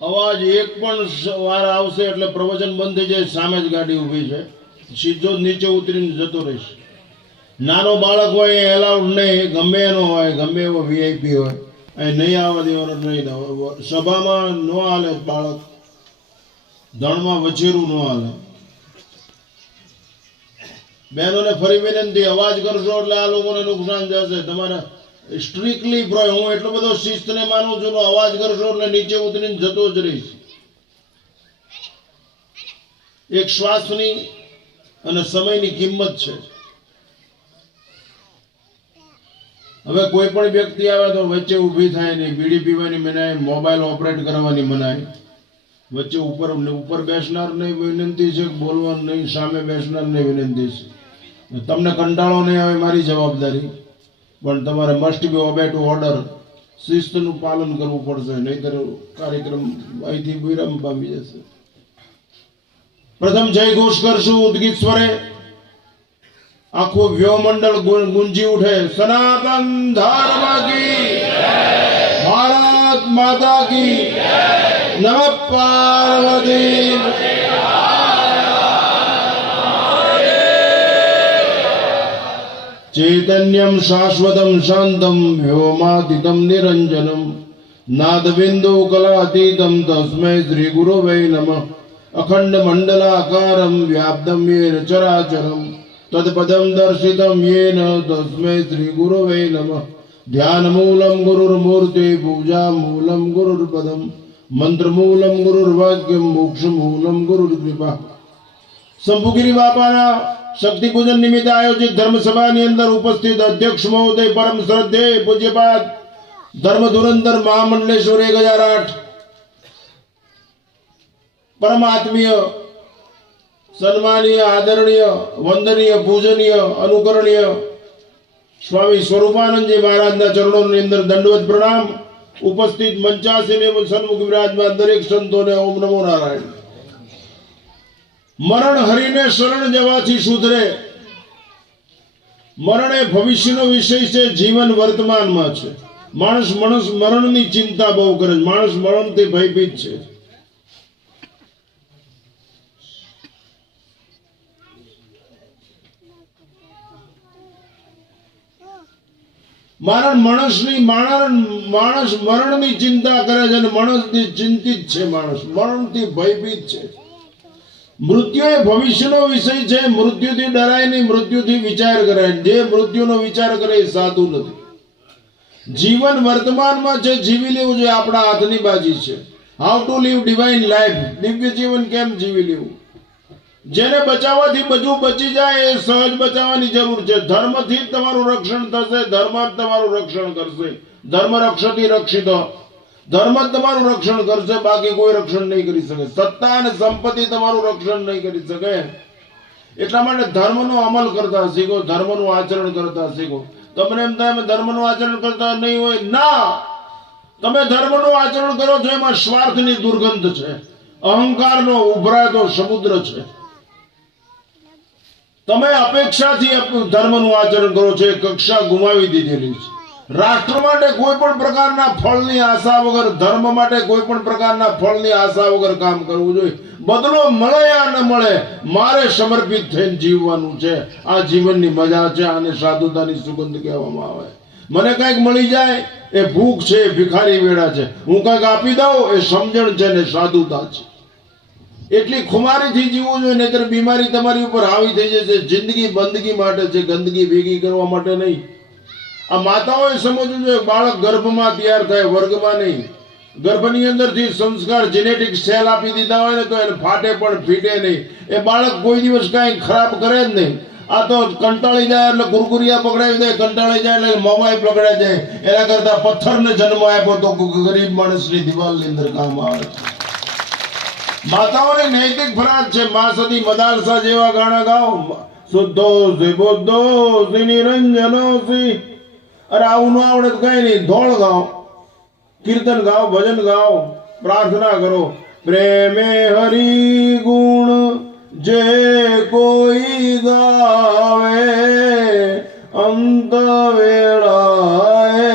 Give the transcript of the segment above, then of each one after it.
અવાજ એક પણ વાર આવશે એટલે પ્રવચન બંધ થઈ જાય, સામે જ ગાડી ઊભી છે. સીધો નીચે ઉતરીને જતો રહીશ. નાનો બાળક હોય એ એલાઉડ નહીં, ગમે એનો હોય, ગમે એવો વીઆઈપી હોય. એ નહીં આવવા દેવાનો નહીં સભામાં ન હાલે બાળક. ધણમાં વછેરું ન હાલે. બહેનોને ફરી વિનંતી, અવાજ કરશો એટલે આ લોકોને નુકસાન જશે તમારે સ્ટ્રિક્ટલી હું એટલો બધો શિસ્તને માનું છું અવાજ કરશો એટલે નીચે ઉતરીને જતો જ રહીશ. એક શ્વાસની અને સમયની કિંમત છે. હવે કોઈ પણ વ્યક્તિ આવે તો વચ્ચે ઊભી થાય નહીં. બીડી પીવાની મનાય, મોબાઈલ ઓપરેટ કરવાની મનાય. વચ્ચે ઉપર ઉપર બેસનાર નહીં વિનંતી છે બોલવાનું નહીં, સામે બેસનાર નહીં વિનંતી છે. તમને કંટાળો નહીં આવે મારી જવાબદારી? પણ તમારે must be obey to order શિસ્તનું પાલન કરવું પડશે, નહીતર કાર્યક્રમ અહીંથી વિરામ પામી જશે. પ્રથમ જય ઘોષ કરશું ઉદગીત સ્વરે. આખું વ્યોમંડળ ગુ- ગુંજી ઉઠે. સનાતન ધર્મ કી ભારત માતા કી નમ પાર્વતી. ચૈતન્યમ શાશ્વતમ શાંતમ વ્યોમાતીતમ નિરંજનમ નાદબિંદુ કલાતીતમ તસ્મૈ શ્રી ગુરુવૈ નમ અખંડ મંડલાકારમ વ્યાપ્તમ યેન ચરાચરમ તત્પદમ દર્શિતમ યેન તસ્મૈ શ્રી ગુરુવૈ નમ ધ્યાનમૂલમ ગુરુર્મૂર્તિ પૂજામૂલમ ગુરુર્પદમ મંત્રમૂલમ ગુરુર્વાક્યમ મોક્ષમૂલમ ગુરુર્કૃપા શંભુગીરી બાપાના શક્તિ પૂજન નિમિત્તે આયોજિત ધર્મ સભાની અંદર ઉપસ્થિત અધ્યક્ષ મહોદય પરમ શ્રદ્ધે પૂજ્યપાદ ધર્મ ધુરંધર મહામંડલેશ્વર એક હજાર આઠ પરમ આત્મીય સન્માનીય, આદરણીય, વંદનીય, પૂજનીય, અનુકરણીય સ્વામી સ્વરૂપાનંદજી મહારાજના ચરણોની અંદર દંડવત પ્રણામ. ઉપસ્થિત મંચાસીને સન્મુખ વિરાજમાન દરેક સંતોને ઓમ નમો નારાયણ. મરણ હરીને શરણ જવાથી સુધરે. મરણ એ ભવિષ્યનો વિષય છે, જીવન વર્તમાનમાં છે. માણસ માણસ મરણની ચિંતા બહુ કરે છે. માણસ મરણથી ભયભીત છે. મારા માણસની માણસ મરણની ચિંતા કરે છે અને માણસની ચિંતિત છે માણસ. મરણથી ભયભીત છે. મૃત્યુ એ ભવિષ્યનો વિષય છે. મૃત્યુથી ડરાય નહીં, મૃત્યુથી વિચાર કરાય. જે મૃત્યુનો વિચાર કરે એ સાધુ નથી. જીવન વર્તમાનમાં છે, જીવી લેવું જોઈએ. આપણા હાથની બાજી છે. How to live divine life દિવ્ય જીવન કેમ જીવી લેવું? જેને બચાવવાથી બધું બચી જાય એ સહજ બચાવવાની જરૂર છે. ધર્મથી જ તમારું રક્ષણ થશે, ધર્મ જ તમારું રક્ષણ કરશે. ધર્મ રક્ષતી રક્ષિત ધર્મ તમારું રક્ષણ કરશે, બાકી કોઈ રક્ષણ નહીં કરી શકે. સત્તા અને સંપત્તિ તમારું રક્ષણ નહીં કરી શકે. એટલા માટે ધર્મનો અમલ કરતા શીખો, ધર્મનું આચરણ કરતા શીખો. તમને એમ થાય ધર્મનું આચરણ કરતા નહીં હોય. ના! તમે ધર્મનું આચરણ કરો છો, એમાં સ્વાર્થની દુર્ગંધ છે. અહંકારનો ઉભરાતો સમુદ્ર છે. તમે અપેક્ષાથી ધર્મનું આચરણ કરો છો. એ કક્ષા ગુમાવી દીધેલી છે. રાષ્ટ્ર માટે કોઈ પણ પ્રકારના ફળની આશા વગર, ધર્મ માટે કોઈ પણ પ્રકારના ફળની આશા વગર કામ કરવું જોઈએ. બદલો મળે યા ન મળે, મારે સમર્પિત થઈને જીવવાનું છે. આ જીવનની મજા છે, આને સાધુતાની સુગંધ કહેવામાં આવે. મને કંઈક મળી જાય, એ ભૂખ છે ભિખારી વેળા છે. હું કંઈક આપી દઉં, એ સમજણ છે ને સાધુતા છે. એટલી ખુમારીથી જીવવું જોઈએ, નહીતર બીમારી તમારી ઉપર હાવી થઈ જશે. જિંદગી બંદગી માટે છે ગંદકી ભેગી કરવા માટે નહીં. આ માતાઓએ સમજવું જોઈએ, બાળક ગર્ભમાં તૈયાર થાય, વર્ગમાં નહીં. ગર્ભની અંદરથી સંસ્કાર જેનેટિક સેલ આપી દીધા હોય ને તો એને ફાટે પણ ફીટે નહીં. એ બાળક કોઈ દિવસ કાંઈ ખરાબ કરે જ નહીં. આ તો કંટાળી જાય એટલે કુરકુરિયા પકડાવી દે, કંટાળી જાય એટલે મોબાઈલ પકડાઈ જાય એના કરતા પથ્થરને જન્મ આપ્યો તો ગરીબ માણસની દિવાલની અંદર કામ આવે છે. માતાઓને નૈતિક ફરજ છે. મા સતી મદાલસા જેવા ગાણા ગાઓ. શુદ્ધો સી બુદ્ધો નિરંજનો સી અરે આવું ન આવડે તો કઈ નહીં. ધોળ ગાઓ, કીર્તન ગાઓ, ભજન ગાઓ, પ્રાર્થના કરો. પ્રેમે હરિ ગુણ જે કોઈ ગાવે અંત વેળાએ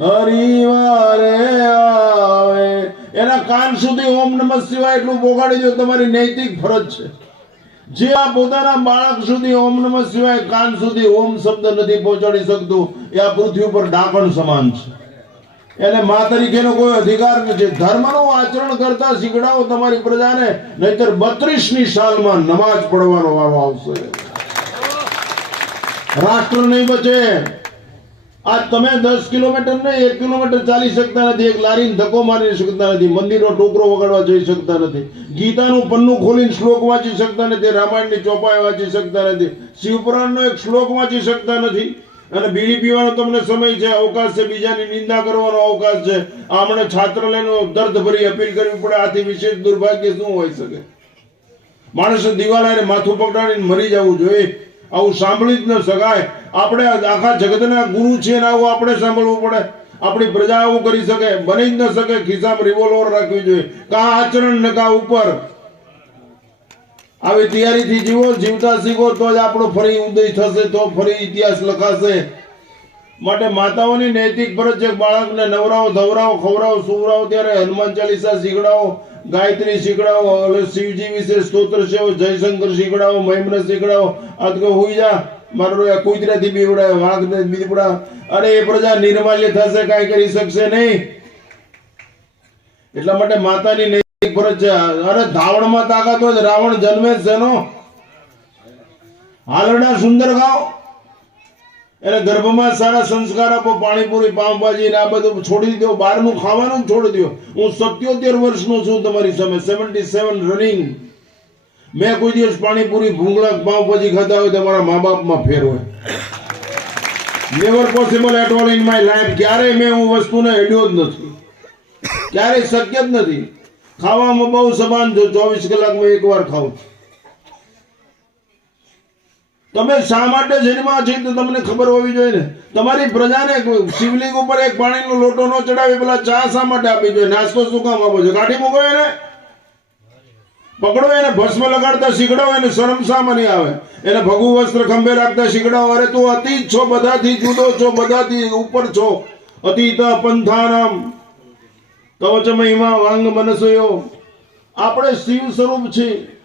હરિવારે આવે. એના કાન સુધી ઓમ નમઃ શિવાય એટલું પોગાડી દો, તમારી નૈતિક ફરજ છે. જે પોતાના બાળક સુધી ઓમ નમઃ શિવાય કાન સુધી ઓમ શબ્દ નથી પહોંચાડી શકતું, એ આ પૃથ્વી ઉપર ડાકણ સમાન છે. એને મા તરીકેનો કોઈ અધિકાર નથી. ધર્મનું આચરણ કરતા શીખડાવો તમારી પ્રજાને, નહીતર બત્રીસની સાલમાં નમાજ પડવાનો વારો આવશે. રાષ્ટ્ર નહીં બચે. આ તમે દસ કિલોમીટર નહીં, એક કિલોમીટર ચાલી શકતા નથી, એક લારીને ધક્કો મારી શકતા નથી, મંદિરનો ટોકરો વગાડવા જઈ શકતા નથી, ગીતાનું પન્નું ખોલીને શ્લોક વાંચી શકતા નથી, રામાયણની ચોપાઈ વાંચી શકતા નથી, શિવપુરાણનો એક શ્લોક વાંચી શકતા નથી. અને બીડી પીવાનો તમને સમય છે, અવકાશ છે, બીજાની નિંદા કરવાનો અવકાશ છે. આમણે છાત્રાલયનો દર્દ ભરી અપીલ કરવી પડે, આથી વિશેષ દુર્ભાગ્ય શું હોઈ શકે? માણસે દિવાળાને માથું પકડાડીને મરી જવું જોઈએ. આવું સાંભળી જ ન શકાય. આપણે આખા જગતના ગુરુ છે ને આવું આપણે સાંભળવું પડે. આપણી પ્રજા આવું કરી શકે. બની જ ન શકે. ખિસ્સામાં રિવોલ્વર રાખવી જોઈએ. કા આચરણ ન કા ઉપર. આવી તૈયારીથી જીવો, જીવતા શીખો તો જ આપણો ફરી ઉદય થશે, તો ફરી ઇતિહાસ લખાશે. માટે માતાઓની નૈતિક ફરજ છે બાળકને નવરાવો ધવરાવો ખવરાવો સુવરાવો ત્યારે હનુમાન ચાલીસા શીખડાવો. ગાયત્રી શીખડાવો શિવજી વિશે સ્તોત્ર છે જયશંકર શીખડાવો મહિમ્ન શીખડાવો તો કે જા. મારો કુદરતી કુતરાથી વાઘ ને બીવડા અરે એ પ્રજા નિર્માલ્ય થશે, કાંઈ કરી શકશે નહીં. એટલા માટે માતાની નૈતિક ફરજ છે. અરે ધાવણમાં તાકાત હોય રાવણ જન્મે છે, નો? હાલરડા સુંદર ગાઓ. એને ગર્ભમાં સારા સંસ્કાર આપો, પાણીપુરી પાવભાજી આ બધું છોડી દો બહારનું ખાવાનું છોડી દો હું સત્યોતેર વર્ષનો છું તમારી સામે સેવન્ટી સેવન રનિંગ મેં કોઈ દિવસ પાણીપુરી, ભૂંગળા પાવભાજી ખાતા હોય તમારા મા બાપમાં ફેર હોય. Never possible at all in my life ક્યારેય મેં હું વસ્તુને હેડ્યો જ નથી. ક્યારેય શક્ય જ નથી. ખાવામાં બહુ સભાન જો ચોવીસ કલાકમાં એકવાર ખાઉં છું. તમે શા માટે જન્મા છે તો તમને ખબર હોવી જોઈએ ને? તમારી પ્રજાને શિવલિંગ ઉપર એક પાણીનો લોટો ન ચડાવી, પેલા ચા શા માટે આપી જોઈએ? નાસ્તો શું કામ આપો છો? કાઢી મૂકો એને. પકડો એને, ભસ્મ લગાડતા શીખડાવો, એને શરમ શામાં નહીં આવે? એને ભગુ વસ્ત્ર ખંભે રાખતા શીખડાવો. અરે તું અતિ છો, બધાથી જુદો છો, બધાથી ઉપર છો. અતિત પંથાનામ. તવ ચ મહિમા વાંગ મનસયો. આપણે શિવ સ્વરૂપ છીએ.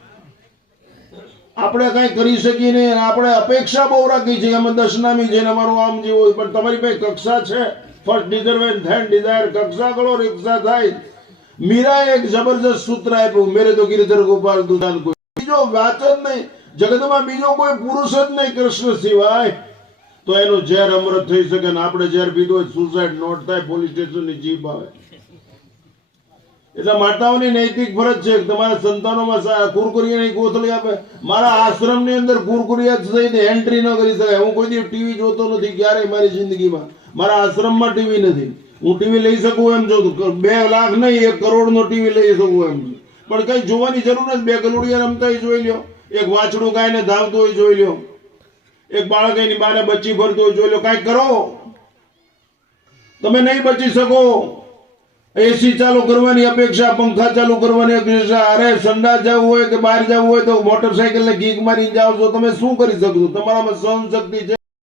આપણે કઈ કરી શકીએ નહીં આપણે અપેક્ષા બહુ રાખી છે અમે દશનામી છે અમારું આમ જેવું પણ તમારી પાસે કક્ષા છે. ફર્સ્ટ ડિઝર્વેન એન્ડ ડિઝાયર કક્ષા કરો, રિક્ષા થાય. મીરાએ એક જબરજસ્ત સૂત્ર આપ્યું. મેરે તો ગિરિધર ગોપાલ દુધાન કોઈ. બીજો વાત નહીં. જગતમાં બીજો કોઈ પુરુષ જ નહીં કૃષ્ણ સિવાય. તો એનું ઝેર અમૃત થઈ શકે ને આપણે ઝેર પીધું હોય સુસાઇડ નોટ થાય પોલીસ સ્ટેશનની જીપ આવે. એટલે માતાઓની નૈતિક ફરજ છે તમારા સંતાનોમાં કુરકુરિયાની કોથળી આપે. મારા આશ્રમની અંદર કુરકુરિયા થઈને એન્ટ્રી ન કરી શકાય. હું કોઈ દિવસ ટીવી જોતો નથી, ક્યારેય મારી જિંદગીમાં. મારા આશ્રમમાં ટીવી નથી. હું ટીવી લઈ શકું એમ છું બે લાખ નહીં, એક કરોડનો ટીવી લઈ શકું એમ. પણ કઈ જોવાની જરૂર નથી. બે ગલુડિયા રમતા જોઈ લ્યો. એક વાછડું ગાયને ધાવતું હોય જોઈ લ્યો. એક બાળક એની બાને બચ્ચી ફરતું હોય જોઈ લો કાંઈક કરો? તમે નહીં બચી શકો. એસી ચાલુ કરવાની અપેક્ષા, પંખા ચાલુ કરવાની અપેક્ષા. અરે, સંડા જવું હોય કે બહાર જવું હોય તો મોટરસાયકલ ને ગીક મારી જાઓ છો. તમે શું કરી શકશો? તમારામાં સહન શક્તિ છે.